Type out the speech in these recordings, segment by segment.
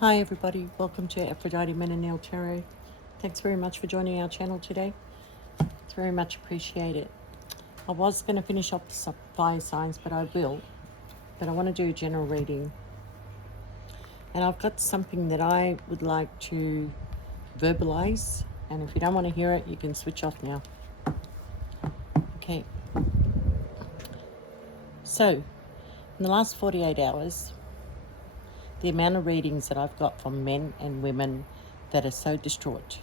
Hi everybody, welcome to Aphrodite Menonil Tarot. Thanks very much for joining our channel today. It's very much appreciated. I was going to finish off the fire signs, but I will. But I want to do a general reading. And I've got something that I would like to verbalize. And if you don't want to hear it, you can switch off now. Okay. So, in the last 48 hours, the amount of readings that I've got from men and women that are so distraught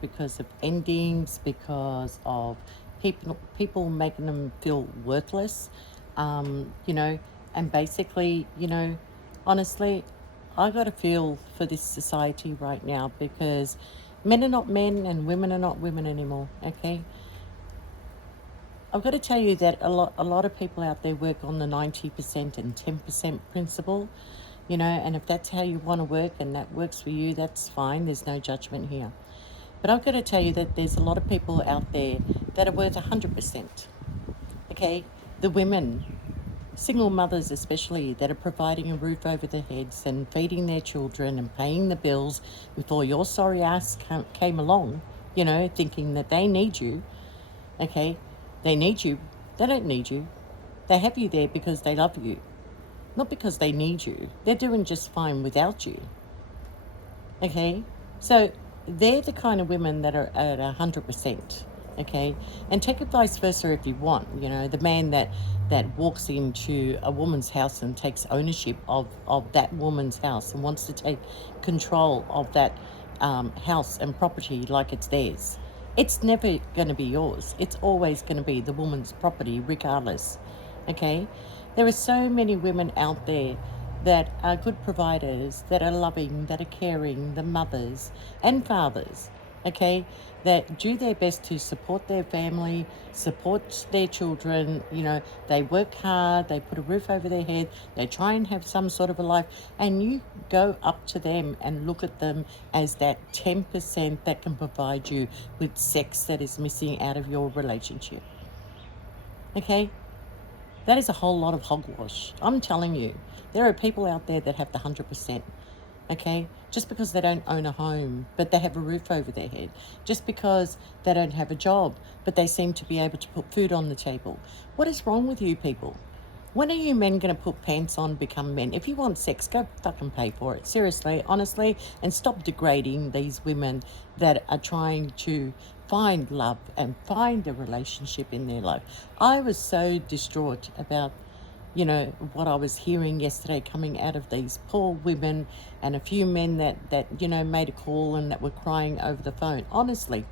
because of endings, because of people making them feel worthless, and basically, honestly, I got to feel for this society right now because men are not men and women are not women anymore. Okay, I've got to tell you that a lot of people out there work on the 90% and 10% principle, and if that's how you want to work and that works for you, that's fine. There's no judgment here. But I've got to tell you that there's a lot of people out there that are worth 100%. Okay? The women, single mothers especially, that are providing a roof over their heads and feeding their children and paying the bills before your sorry ass came along, thinking that they need you. Okay? They need you. They don't need you. They have you there because they love you, not because they need you. They're doing just fine without you. Okay? So they're the kind of women that are at 100%. Okay? And take it vice versa if you want. The man that walks into a woman's house and takes ownership of that woman's house and wants to take control of that house and property like it's theirs. It's never going to be yours. It's always going to be the woman's property regardless. Okay? There are so many women out there that are good providers, that are loving, that are caring, the mothers and fathers, okay, that do their best to support their family, support their children. They work hard, they put a roof over their head, they try and have some sort of a life, and you go up to them and look at them as that 10% that can provide you with sex that is missing out of your relationship. Okay? That is a whole lot of hogwash. I'm telling you, there are people out there that have the 100%. Okay? Just because they don't own a home, but they have a roof over their head. Just because they don't have a job, but they seem to be able to put food on the table. What is wrong with you people? When are you men going to put pants on, become men? If you want sex, go fucking pay for it. Seriously, honestly, and stop degrading these women that are trying to find love and find a relationship in their life. I was so distraught about, what I was hearing yesterday coming out of these poor women and a few men that made a call and that were crying over the phone. Honestly,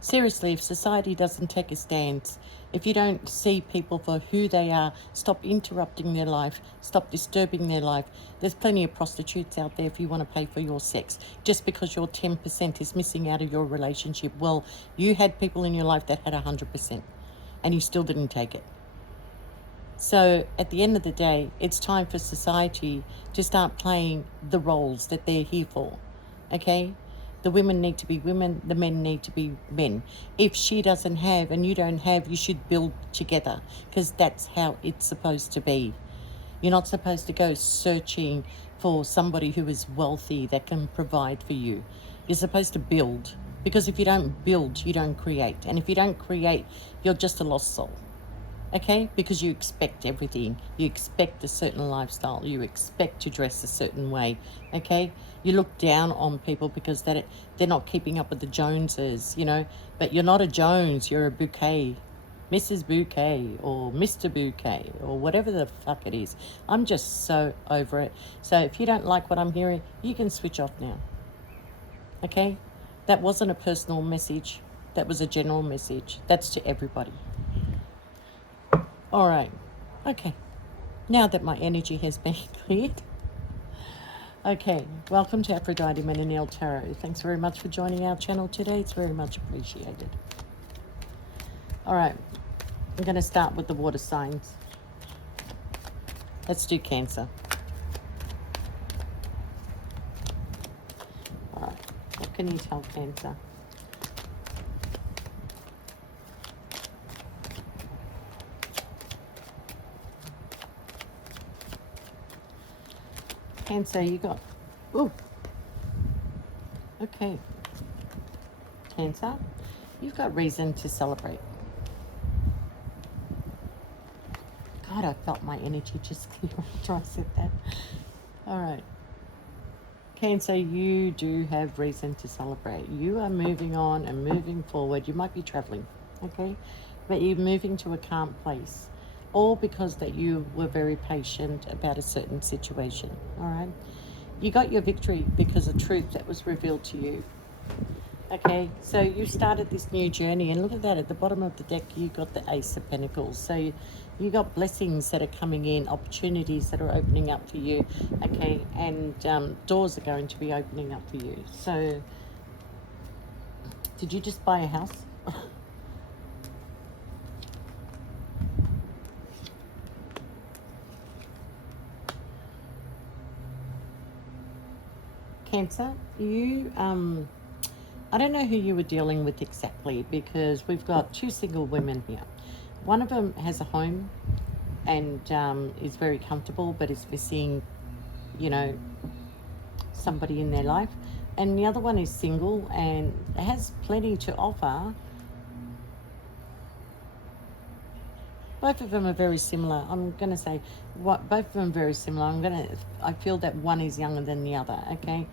seriously, if society doesn't take a stance, if you don't see people for who they are, stop interrupting their life, stop disturbing their life. There's plenty of prostitutes out there if you want to pay for your sex. Just because your 10% is missing out of your relationship, well, you had people in your life that had 100% and you still didn't take it. So at the end of the day, it's time for society to start playing the roles that they're here for. Okay? The women need to be women, the men need to be men. If she doesn't have and you don't have, you should build together because that's how it's supposed to be. You're not supposed to go searching for somebody who is wealthy that can provide for you. You're supposed to build, because if you don't build, you don't create. And if you don't create, you're just a lost soul. Okay, because you expect everything. You expect a certain lifestyle. You expect to dress a certain way. Okay, you look down on people because they're not keeping up with the Joneses. But you're not a Jones. You're a Bouquet, Mrs. Bouquet or Mr. Bouquet or whatever the fuck it is. I'm just so over it. So if you don't like what I'm hearing, you can switch off now. Okay, that wasn't a personal message. That was a general message. That's to everybody. All right. Okay. Now that my energy has been cleared. Okay. Welcome to Aphrodite Menonil Tarot. Thanks very much for joining our channel today. It's very much appreciated. All right. I'm going to start with the water signs. Let's do Cancer. All right. What can you tell Cancer? Cancer, you got... Ooh. Okay. Cancer, you've got reason to celebrate. God, I felt my energy just clear after I said that. All right. Cancer, you do have reason to celebrate. You are moving on and moving forward. You might be traveling, okay? But you're moving to a calm place. All because that you were very patient about a certain situation, all right? You got your victory because of truth that was revealed to you. Okay, so you started this new journey, and look at that, at the bottom of the deck you got the Ace of Pentacles. So you got blessings that are coming in, opportunities that are opening up for you, okay, and doors are going to be opening up for you. So did you just buy a house? Cancer, you I don't know who you were dealing with exactly, because we've got two single women here. One of them has a home and is very comfortable, but is missing, you know, somebody in their life. And the other one is single and has plenty to offer. Both of them are very similar. I'm going to say both of them are very similar. I feel that one is younger than the other, okay?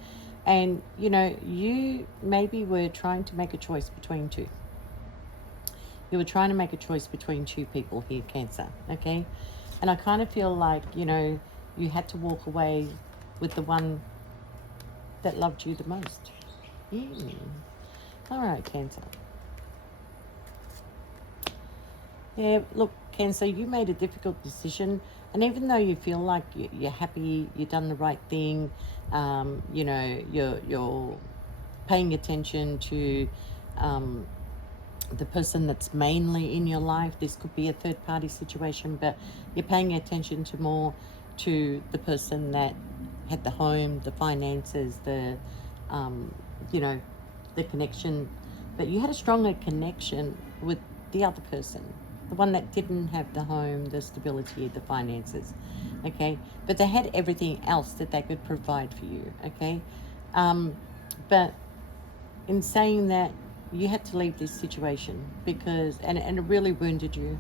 And, you know, you maybe were trying to make a choice between two. You were trying to make a choice between two people here, Cancer, okay? And I kind of feel like, you know, you had to walk away with the one that loved you the most. All right, Cancer. Yeah, look, Cancer, you made a difficult decision, and even though you feel like you're happy, you've done the right thing, you know, you're paying attention to the person that's mainly in your life. This could be a third-party situation, but you're paying attention to more to the person that had the home, the finances, the, you know, the connection. But you had a stronger connection with the other person, the one that didn't have the home, the stability, the finances, okay? But they had everything else that they could provide for you, okay? But in saying that, you had to leave this situation because, and it really wounded you.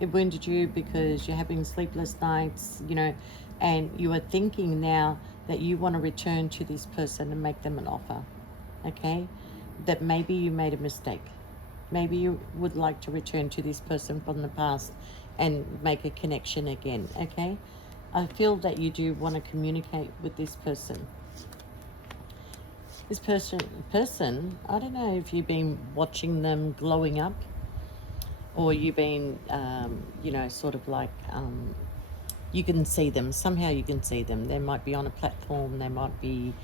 It wounded you because you're having sleepless nights, you know, and you are thinking now that you want to return to this person and make them an offer, okay? That maybe you made a mistake. Maybe you would like to return to this person from the past and make a connection again, okay? I feel that you do want to communicate with this person. This person, I don't know if you've been watching them glowing up, or you've been, you know, sort of like, you can see them. Somehow you can see them. They might be on a platform. They might be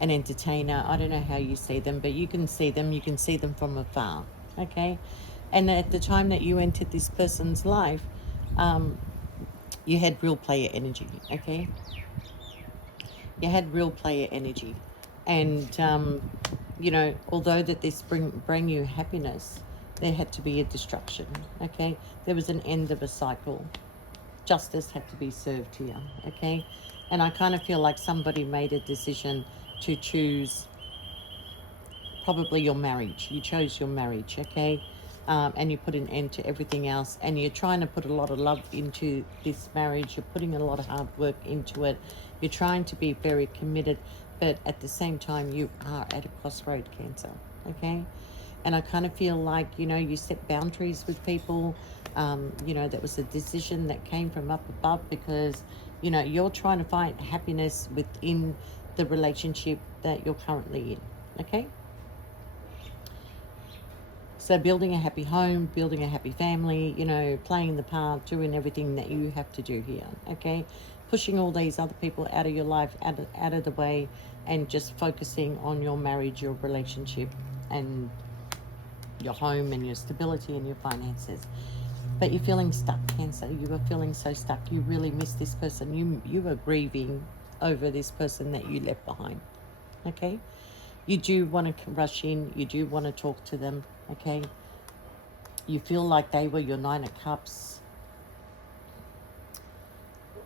an entertainer. I don't know how you see them, but you can see them. You can see them from afar, okay? And at the time that you entered this person's life, you had real player energy, okay? You had real player energy. And, you know, although that this bring you happiness, there had to be a destruction, okay? There was an end of a cycle. Justice had to be served here, okay? And I kind of feel like somebody made a decision to choose probably your marriage. You chose your marriage, okay? And you put an end to everything else, and you're trying to put a lot of love into this marriage. You're putting a lot of hard work into it. You're trying to be very committed, but at the same time, you are at a crossroad, Cancer, okay? And I kind of feel like, you know, you set boundaries with people. You know, that was a decision that came from up above because, you know, you're trying to find happiness within the relationship that you're currently in, okay? So building a happy home, building a happy family, you know, playing the part, doing everything that you have to do here, okay? Pushing all these other people out of your life, out of the way, and just focusing on your marriage, your relationship, and your home and your stability and your finances. But you're feeling stuck, Cancer. You are feeling so stuck. You really miss this person. You are grieving over this person that you left behind, okay? You do want to rush in. You do want to talk to them, okay? You feel like they were your Nine of Cups.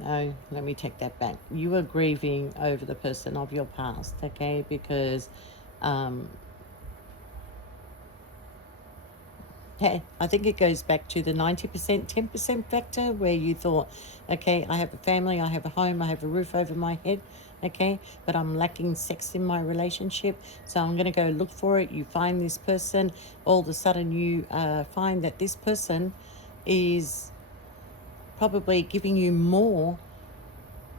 No, let me take that back. You are grieving over the person of your past, okay? Because, hey, I think it goes back to the 90%, 10% factor where you thought, okay, I have a family, I have a home, I have a roof over my head, okay, but I'm lacking sex in my relationship, so I'm going to go look for it. You find this person, all of a sudden you find that this person is probably giving you more,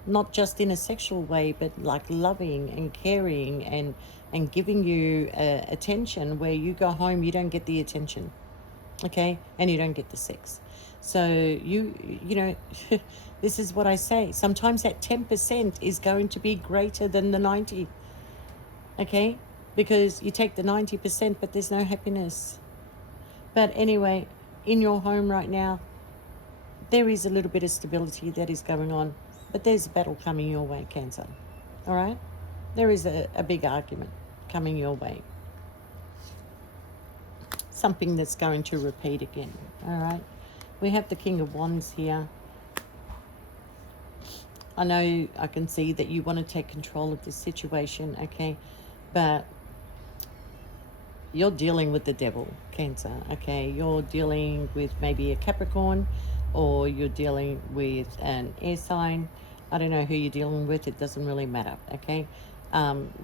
not just in a sexual way, but like loving and caring and giving you attention, where you go home, you don't get the attention, okay, and you don't get the sex. So you know, this is what I say. Sometimes that 10% is going to be greater than the 90, okay, because you take the 90%, but there's no happiness. But anyway, in your home right now, there is a little bit of stability that is going on, but there's a battle coming your way, Cancer. All right? There is a big argument coming your way. Something that's going to repeat again. All right? We have the King of Wands here. I know I can see that you want to take control of this situation, okay? But you're dealing with the devil, Cancer, okay? You're dealing with maybe a Capricorn, or you're dealing with an air sign. I don't know who you're dealing with. It doesn't really matter, okay?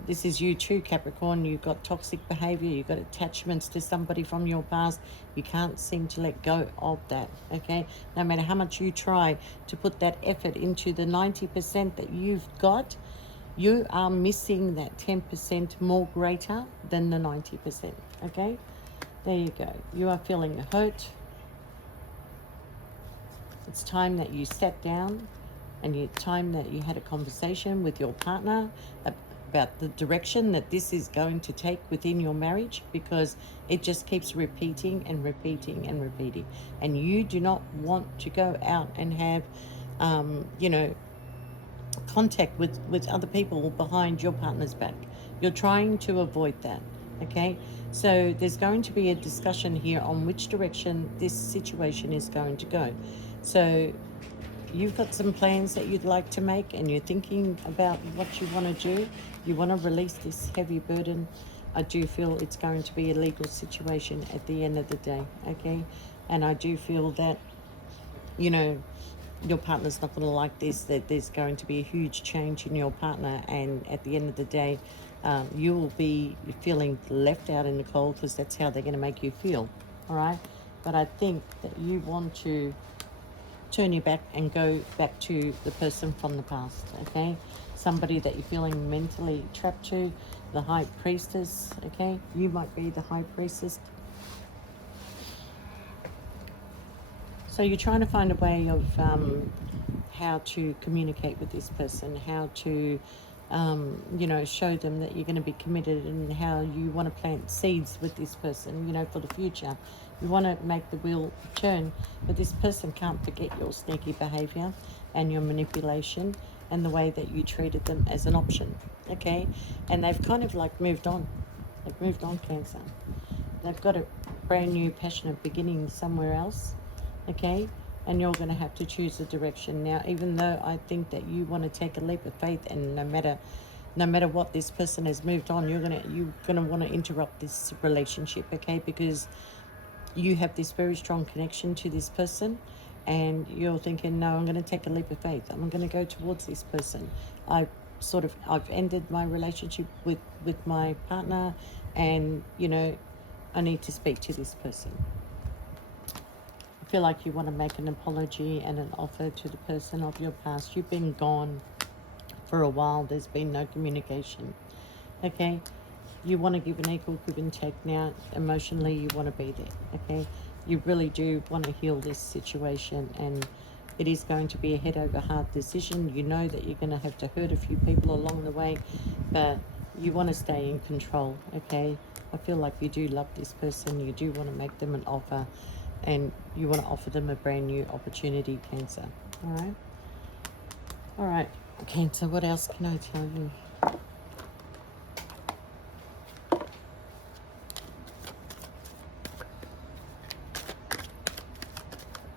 This is you too, Capricorn. You've got toxic behavior. You've got attachments to somebody from your past. You can't seem to let go of that, okay? No matter how much you try to put that effort into the 90% that you've got, you are missing that 10% more greater than the 90%, okay? There you go. You are feeling hurt. It's time that you sat down and it's time that you had a conversation with your partner about the direction that this is going to take within your marriage, because it just keeps repeating and repeating and repeating. And you do not want to go out and have, you know, contact with other people behind your partner's back. You're trying to avoid that, okay? So there's going to be a discussion here on which direction this situation is going to go. So you've got some plans that you'd like to make, and you're thinking about what you want to do. You want to release this heavy burden. I do feel it's going to be a legal situation at the end of the day, okay? And I do feel that, you know, your partner's not going to like this, that there's going to be a huge change in your partner, and at the end of the day, you will be feeling left out in the cold, because that's how they're going to make you feel, all right? But I think that you want to turn your back and go back to the person from the past, okay? Somebody that you're feeling mentally trapped to, the High Priestess, okay? You might be the High Priestess. So you're trying to find a way of how to communicate with this person, how to, you know, show them that you're going to be committed, and how you want to plant seeds with this person, you know, for the future. You want to make the wheel turn, but this person can't forget your sneaky behavior and your manipulation and the way that you treated them as an option, okay? And they've kind of like moved on. They've moved on, Cancer. They've got a brand new passionate beginning somewhere else, okay? And you're going to have to choose a direction now. Even though I think that you want to take a leap of faith, and no matter what, this person has moved on, you're gonna want to interrupt this relationship, okay? Because you have this very strong connection to this person, and you're thinking, no, I'm going to take a leap of faith. I'm going to go towards this person. I've ended my relationship with my partner, and you know, I need to speak to this person. I feel like you want to make an apology and an offer to the person of your past. You've been gone for a while. There's been no communication, okay? You want to give an equal give and take now. Emotionally, you want to be there, okay? You really do want to heal this situation, and it is going to be a head over heart decision. You know that you're going to have to hurt a few people along the way, but you want to stay in control, okay? I feel like you do love this person. You do want to make them an offer, and you want to offer them a brand new opportunity, Cancer. All right? All right, Cancer, what else can I tell you?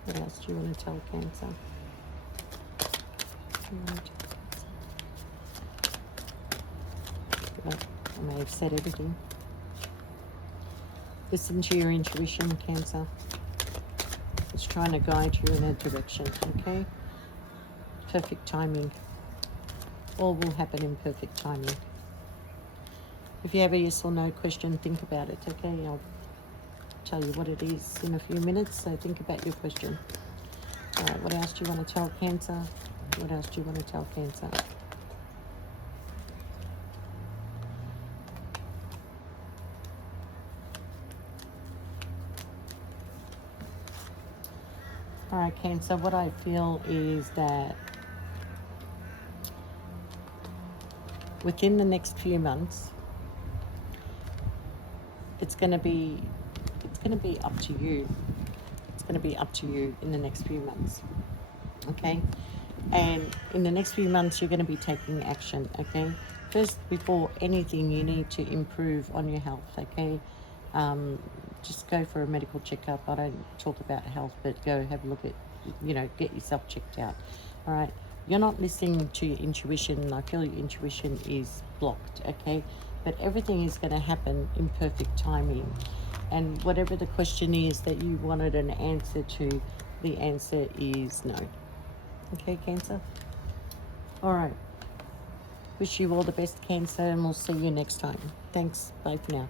What else do you want to tell Cancer? I may have said everything. Listen to your intuition, Cancer. It's trying to guide you in a direction, okay? Perfect timing. All will happen in perfect timing. If you have a yes or no question, think about it, okay? I'll tell you what it is in a few minutes, so think about your question. All right, what else do you want to tell Cancer? What else do you want to tell Cancer? All right, Cancer, what I feel is that within the next few months, it's going to be up to you. It's going to be up to you in the next few months, okay? And in the next few months, you're going to be taking action, okay? First, before anything, you need to improve on your health, okay? Just go for a medical checkup. I don't talk about health, but go have a look at, get yourself checked out, all right? You're not listening to your intuition. I feel your intuition is blocked, okay? But everything is going to happen in perfect timing. And whatever the question is that you wanted an answer to, the answer is no. Okay, Cancer? All right. Wish you all the best, Cancer, and we'll see you next time. Thanks. Bye for now.